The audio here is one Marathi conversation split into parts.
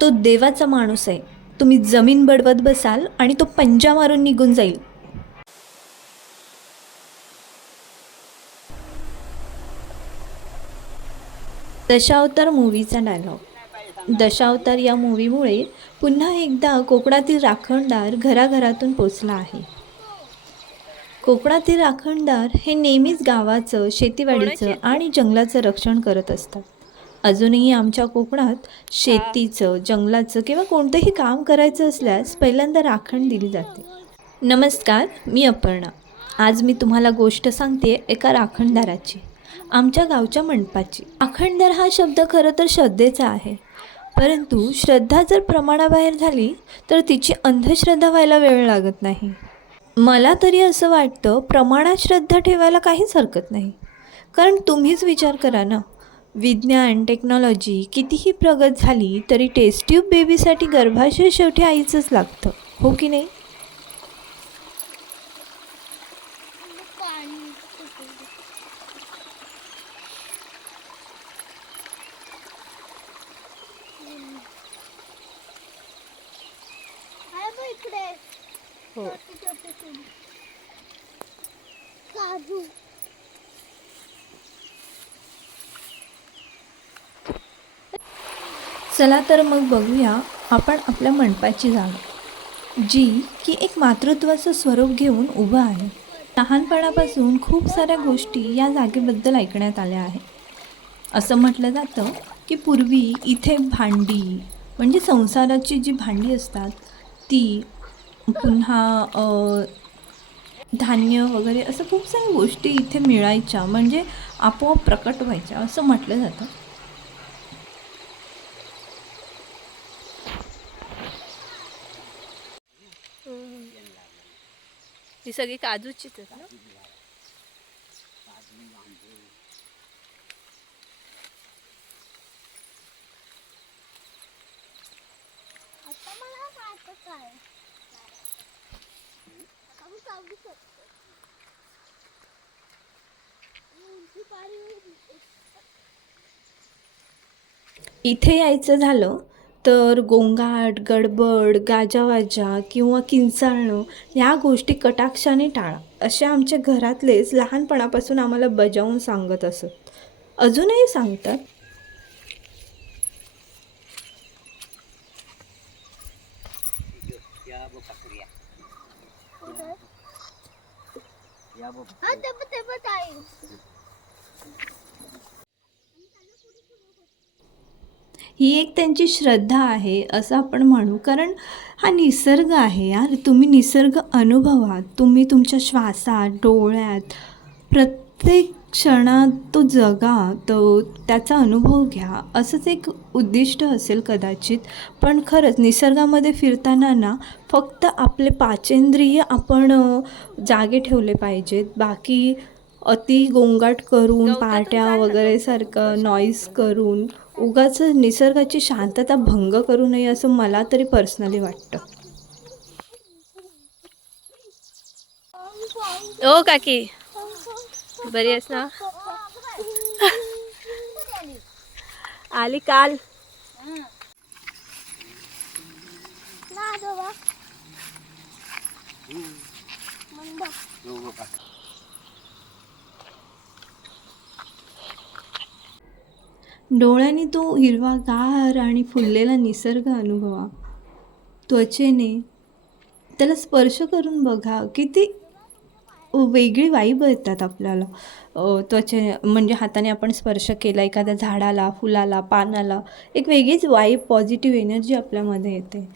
तो देवाचा माणूस आहे. तुम्ही जमीन बडवत बसाल आणि तो पंजा मारून निघून जाईल. दशावतार मूवीचा डायलॉग दशावतार या मूवीमुळे पुन्हा एकदा कोकणातील राखणदार घराघरातून पोचला आहे. कोकणातील राखणदार हे नेहमीच गावाचं शेतीवाडीचं आणि जंगलाचं रक्षण करत असतात. अजूनही आमच्या कोकणात शेतीचं जंगलाचं किंवा कोणतंही काम करायचं असल्यास पहिल्यांदा राखण दिली जाते. नमस्कार मी अपर्णा. आज मी तुम्हाला गोष्ट सांगते एका राखणदाराची आमच्या गावच्या मंडपाची. राखणदार हा शब्द खरं तर श्रद्धेचा आहे परंतु श्रद्धा जर प्रमाणाबाहेर झाली तर तिची अंधश्रद्धा व्हायला वेळ लागत नाही. मला तरी असं वाटतं प्रमाणात श्रद्धा ठेवायला काहीच हरकत नाही. कारण तुम्हीच विचार करा ना. विज्ञान टेक्नॉलॉजी कितीही प्रगत झाली तरी टेस्ट ट्यूब बेबीसाठी गर्भाशय शेवटी आईचंच लागतं. हो की नाही आहे बघ इकडे हो छोटे छोटे फुल. काजू चला तर मग बघूया आपण आपल्या मंडपाची जागा. जी की एक मातृत्वाचं स्वरूप घेऊन उभं आहे. लहानपणापासून खूप साऱ्या गोष्टी या जागेबद्दल ऐकण्यात आल्या आहेत. असं म्हटलं जातं की पूर्वी इथे भांडी म्हणजे संसाराची जी भांडी असतात ती पुन्हा धान्य वगैरे असं खूप साऱ्या गोष्टी इथे मिळायच्या म्हणजे आपोआप प्रकट व्हायच्या असं म्हटलं जातं. ती सगळी काजूचीच आहेत ना? इथे यायचं झालं. तर गोंगाट गडबड गाजावाजा किंवा किंचाळणं ह्या गोष्टी कटाक्षाने टाळा. असे आमच्या घरातलेच लहानपणापासून आम्हाला बजावून सांगत असत. अजूनही सांगतात. हा एक त्यांची श्रद्धा आहे असं आपण म्हणू. कारण हा निसर्ग आहे यार. तुम्ही निसर्ग अनुभवा तुम्ही तुमच्या श्वासात डोळ्यात प्रत्येक क्षणात तो जगा तो त्याचा अनुभव घ्या. असंच एक उद्दिष्ट असेल कदाचित. पण खरंच निसर्गामध्ये फिरताना ना फक्त आपले पाचेंद्रिय आपण जागे ठेवले पाहिजेत. बाकी अति गोंगाट करून पार्ट्या वगैरे सारखं नॉईज करून उगाच निसर्गाची शांतता भंग करू नये असं मला तरी पर्सनली वाटतं. ओ काकी. बरी आहेस ना? आली काल. ना बाबा मंद डोळ्यांनी तो हिरवागार आणि फुललेला निसर्ग अनुभवा. त्वचेने त्याला स्पर्श करून बघा किती वेगळी वाईब येतात आपल्याला. त्वचे म्हणजे हाताने आपण स्पर्श केला एखाद्या झाडाला फुलाला पानाला एक वेगळीच वाईब पॉझिटिव्ह एनर्जी आपल्यामध्ये येते.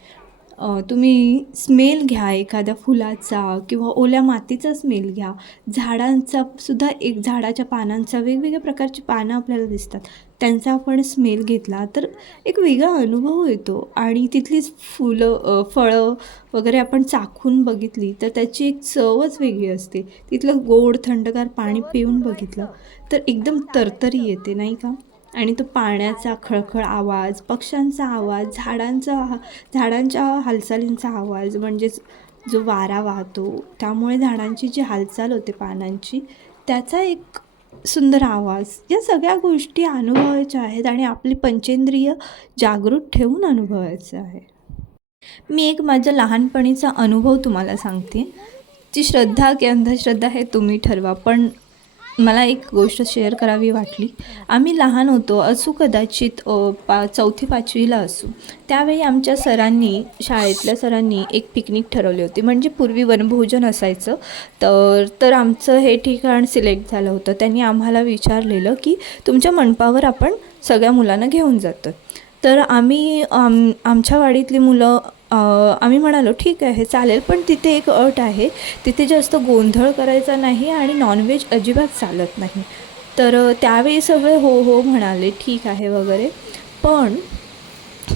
तुम्ही स्मेल घ्या एखाद्या फुलाचा किंवा ओल्या मातीचा स्मेल घ्या. झाडांचा सुद्धा एक झाडाच्या पानांचा वेगवेगळ्या प्रकारची पानं आपल्याला दिसतात. त्यांचा आपण स्मेल घेतला तर एक वेगळा अनुभव येतो. आणि तिथलीच फुलं फळं वगैरे आपण चाखून बघितली तर त्याची एक चवच वेगळी असते. तिथलं गोड थंडगार पाणी पिऊन बघितलं तर एकदम तरतरी येते नाही का? आणि तो पाण्याचा खळखळ आवाज पक्ष्यांचा आवाज झाडांचा हा- झाडांच्या हालचालींचा आवाज म्हणजेच जो वारा वाहतो त्यामुळे झाडांची जी हालचाल होते पानांची त्याचा एक सुंदर आवाज. या सगळ्या गोष्टी अनुभवायच्या आहेत आणि आपली पंचेंद्रिय जागृत ठेवून अनुभवायचं आहे. मी एक माझा लहानपणीचा अनुभव तुम्हाला सांगते. ती श्रद्धा की अंधश्रद्धा हे तुम्ही ठरवा पण मला एक गोष्ट शेअर करावी वाटली. आम्ही लहान होतो असू कदाचित पा चौथी पाचवीला असू. त्यावेळी आमच्या सरांनी शाळेतल्या सरांनी एक पिकनिक ठरवली होती. म्हणजे पूर्वी वनभोजन असायचं. तर तर आमचं हे ठिकाण सिलेक्ट झालं होतं. त्यांनी आम्हाला विचारलेलं की तुमच्या मंडपावर आपण सगळ्या मुलांना घेऊन जातो तर आम्ही आम आमच्या वाडीतली मुलं आम्ही म्हणालो ठीक आहे चालेल. पण तिथे एक अट आहे तिथे जास्त गोंधळ करायचा नाही आणि नॉनव्हेज अजिबात चालत नाही. तर त्यावेळी सगळे हो हो म्हणाले ठीक आहे वगैरे. पण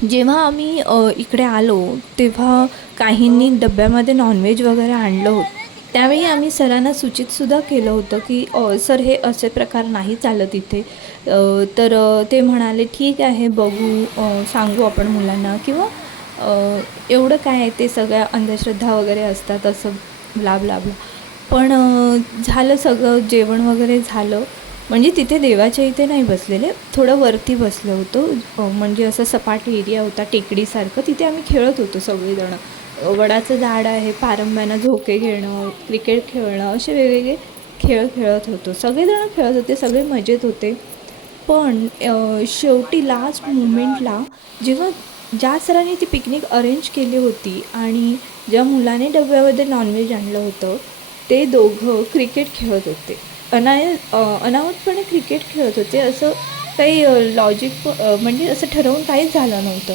जेव्हा आम्ही इकडे आलो तेव्हा काहींनी डब्यामध्ये नॉनव्हेज वगैरे आणलं होतं. त्यावेळी आम्ही सरांना सूचितसुद्धा केलं होतं की सर हे असे प्रकार नाही चालत इथे. तर ते म्हणाले ठीक आहे बघू सांगू आपण मुलांना. किंवा एवढं काय आहे ते सगळ्या अंधश्रद्धा वगैरे असतात असं लाभ लाभला पण झालं सगळं जेवण वगैरे झालं. म्हणजे तिथे देवाच्या इथे नाही बसलेले थोडं वरती बसलो होतो. म्हणजे असं सपाट एरिया होता टेकडीसारखं. तिथे आम्ही खेळत होतो सगळेजणं. वडाचं झाड आहे पारंब्यानं झोके घेणं क्रिकेट खेळणं असे वेगवेगळे खेळ खेळत होतो. सगळेजण खेळत होते सगळे मजेत होते. पण शेवटी लास्ट मुमेंटला जेव्हा ज्या सरांनी ती पिकनिक अरेंज केली होती आणि ज्या मुलाने डब्यामध्ये नॉनव्हेज आणलं होतं ते दोघं क्रिकेट खेळत होते. अनाय अ, क्रिकेट खेळत होते असं काही लॉजिक म्हणजे असं ठरवून काहीच झालं नव्हतं.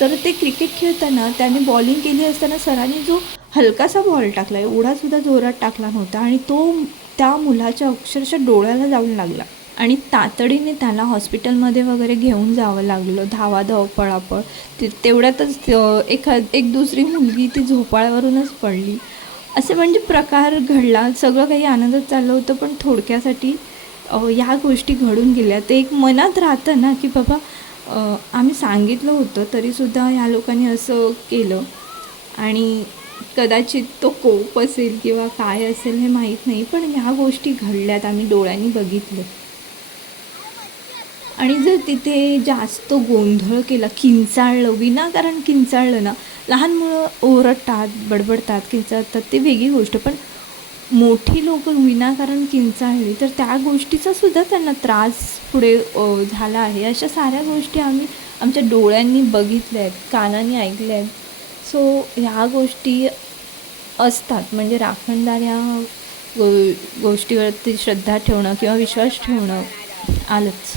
तर ते क्रिकेट खेळताना त्याने बॉलिंग केली असताना सरांनी जो हलकासा बॉल टाकला एवढासुद्धा जोरात टाकला नव्हता आणि तो त्या मुलाच्या अक्षरशः डोळ्याला जाऊन लागला. आणि तातडीने त्याला हॉस्पिटलमध्ये वगैरे घेऊन जावं लागलं. धावा धाव पळापळ. ते तेवढ्यातच एखाद एक दुसरी मुलगी ती झोपाळ्यावरूनच पडली. असे म्हणजे प्रकार घडला. सगळं काही आनंदात चाललं होतं पण थोडक्यासाठी ह्या गोष्टी घडून गेल्या. ते एक मनात राहतं ना की बाबा आम्ही सांगितलं होतं तरीसुद्धा ह्या लोकांनी असं केलं. आणि कदाचित तो कोप असेल किंवा काय असेल हे माहीत नाही पण ह्या गोष्टी घडल्यात आम्ही डोळ्यांनी बघितलं. आणि जर तिथे जास्त गोंधळ केला किंचाळलं विनाकारण किंचाळलं ना लहान मुलं ओरडतात बडबडतात किंचाळतात ते वेगळी गोष्ट. पण मोठी लोक विनाकारण किंचाळली तर त्या गोष्टीचा सुद्धा त्यांना त्रास पुढे झाला आहे. अशा साऱ्या गोष्टी आम्ही आमच्या डोळ्यांनी बघितल्या आहेत कानाने ऐकल्या आहेत सो ह्या गोष्टी असतात. म्हणजे राखणदार ह्या गो गोष्टीवरती श्रद्धा ठेवणं किंवा विश्वास ठेवणं आलंच.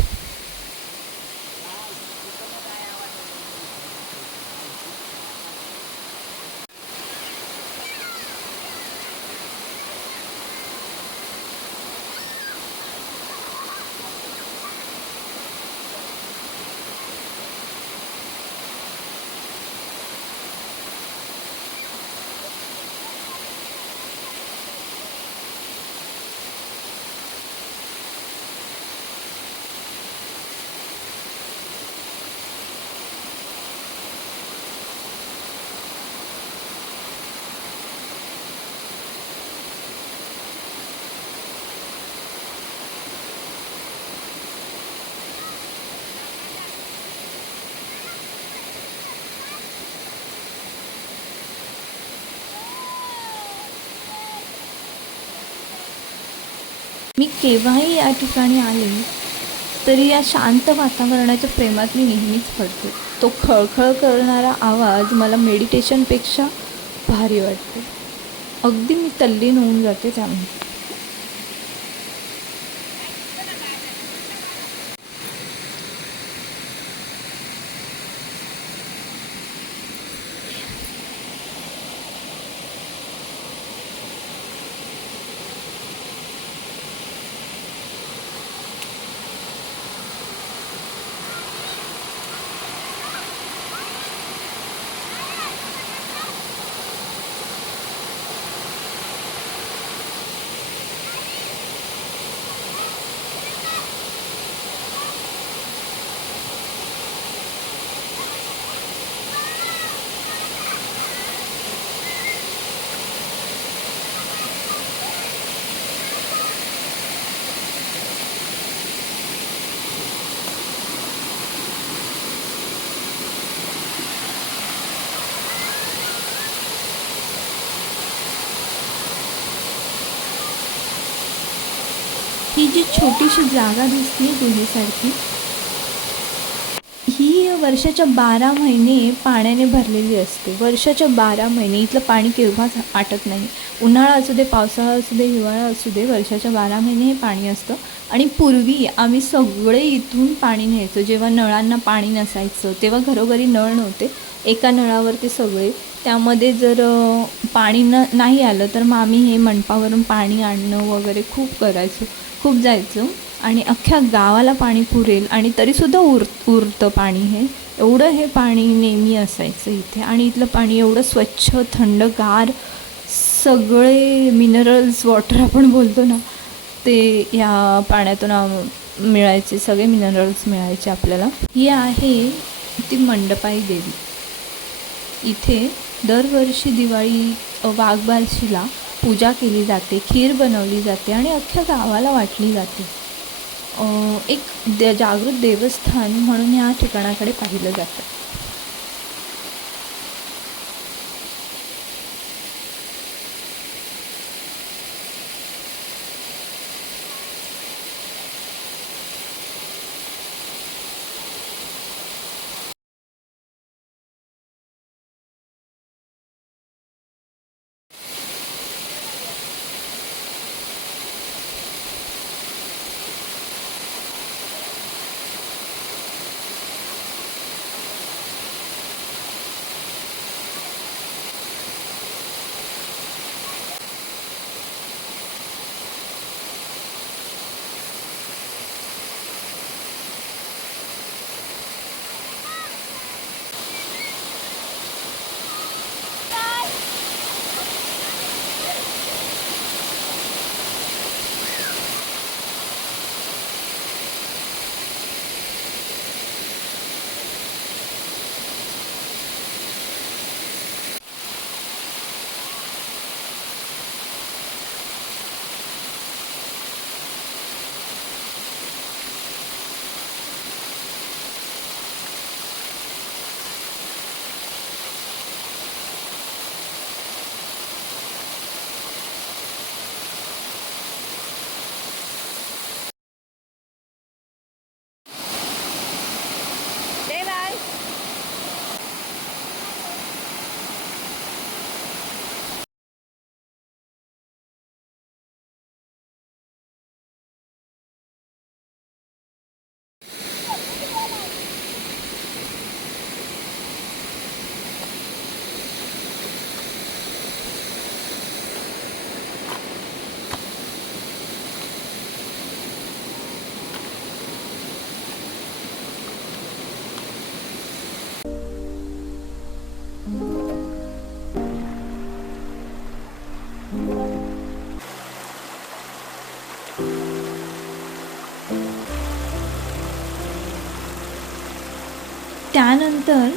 मी केव्हाही या ठिकाणी आले तरी या शांत वातावरणाच्या प्रेमात मी नेहमीच पडते. तो खळखळ करणारा आवाज मला मेडिटेशनपेक्षा भारी वाटते. अगदी मी तल्लीन होऊन जाते त्यामध्ये. ही जी छोटीशी जागा दिसते दोन्हीसारखी ही वर्षाच्या बारा महिने पाण्याने भरलेली असते. वर्षाच्या बारा महिने इथलं पाणी केव्हाच आटत नाही. उन्हाळा असू दे पावसाळा असू दे हिवाळा असू दे वर्षाच्या बारा महिने हे पाणी असतं. आणि पूर्वी आम्ही सगळे इथून पाणी न्यायचो. जेव्हा नळांना पाणी नसायचं तेव्हा घरोघरी नळ नव्हते. एका नळावरती सगळे. त्यामध्ये जर पाणी न नाही आलं तर मग आम्ही हे मंडपावरून पाणी आणणं वगैरे खूप करायचो. खूप जायचो. आणि अख्ख्या गावाला पाणी पुरेल आणि तरीसुद्धा उर उरतं पाणी हे. एवढं हे पाणी नेहमी असायचं इथे. आणि इथलं पाणी एवढं स्वच्छ थंडगार सगळे मिनरल्स वॉटर आपण बोलतो ना ते ह्या पाण्यातून मिळायचे सगळे मिनरल्स मिळायचे आपल्याला. ही आहे ती मंडपाई देवी. इथे दरवर्षी दिवाळी वाघबारशीला पूजा केली जाते खीर बनवली जाते आणि अख्ख्या गावाला वाटली जाते. एक दे जागृत देवस्थान म्हणून या ठिकाणाकडे पाहिलं जातं. त्यानंतर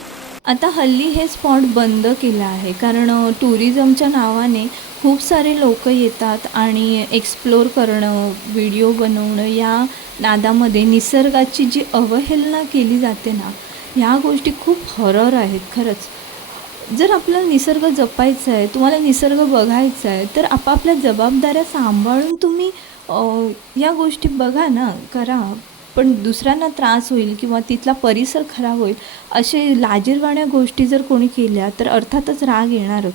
आता हल्ली हे स्पॉट बंद केलं आहे. कारण टुरिझमच्या नावाने खूप सारे लोक येतात आणि एक्सप्लोर करणं व्हिडिओ बनवणं या नादामध्ये निसर्गाची जी अवहेलना केली जाते ना ह्या गोष्टी खूप हरर आहेत खरंच. जर आपल्याला निसर्ग जपायचा आहे तुम्हाला निसर्ग बघायचा आहे तर आपापल्या जबाबदाऱ्या सांभाळून तुम्ही या गोष्टी बघा ना करा. पण दुसऱ्यांना त्रास होईल किंवा तिथला परिसर खराब होईल असे लाजीरवाण्या गोष्टी जर कोणी केल्या तर अर्थातच राग येणारच.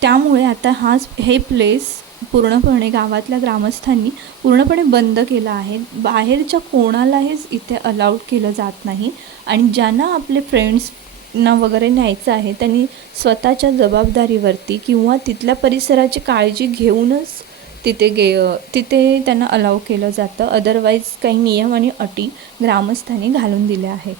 त्यामुळे आता हाच हे प्लेस पूर्णपणे गावातल्या ग्रामस्थांनी पूर्णपणे बंद केलं आहे. बाहेरच्या कोणालाहीच इथे अलाउड केलं जात नाही. आणि ज्यांना आपले फ्रेंड्सना वगैरे न्यायचं आहे त्यांनी स्वतःच्या जबाबदारीवरती किंवा तिथल्या परिसराची काळजी घेऊनच तिथे गे तिथे त्यांना अलाव केलं जातं. अदरवाईज काही नियम आणि अटी ग्रामस्थांनी घालून दिल्या आहेत.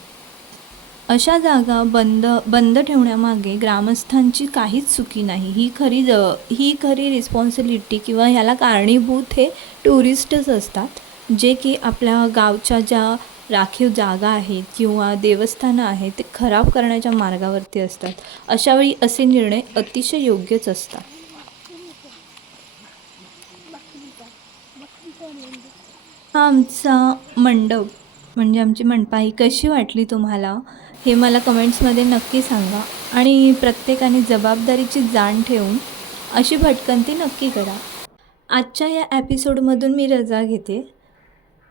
अशा जागा बंद बंद ठेवण्यामागे ग्रामस्थांची काहीच चुकी नाही. ही खरी ज ही खरी रिस्पॉन्सिबिलिटी किंवा ह्याला कारणीभूत हे टुरिस्टच असतात. जे की आपल्या गावच्या ज्या राखीव जागा आहेत किंवा देवस्थानं आहेत ते खराब करण्याच्या मार्गावरती असतात. अशावेळी असे निर्णय अतिशय योग्यच असतात. हा आमचा मंडप म्हणजे आमची मंडपाई कशी वाटली तुम्हाला? हे मला कमेंट्समध्ये नक्की सांगा. आणि प्रत्येकाने जबाबदारीची जाण ठेवून अशी भटकंती नक्की करा. आजच्या या एपिसोडमधून मी रजा घेते.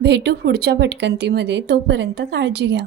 भेटू पुढच्या भटकंतीमध्ये तोपर्यंत काळजी घ्या.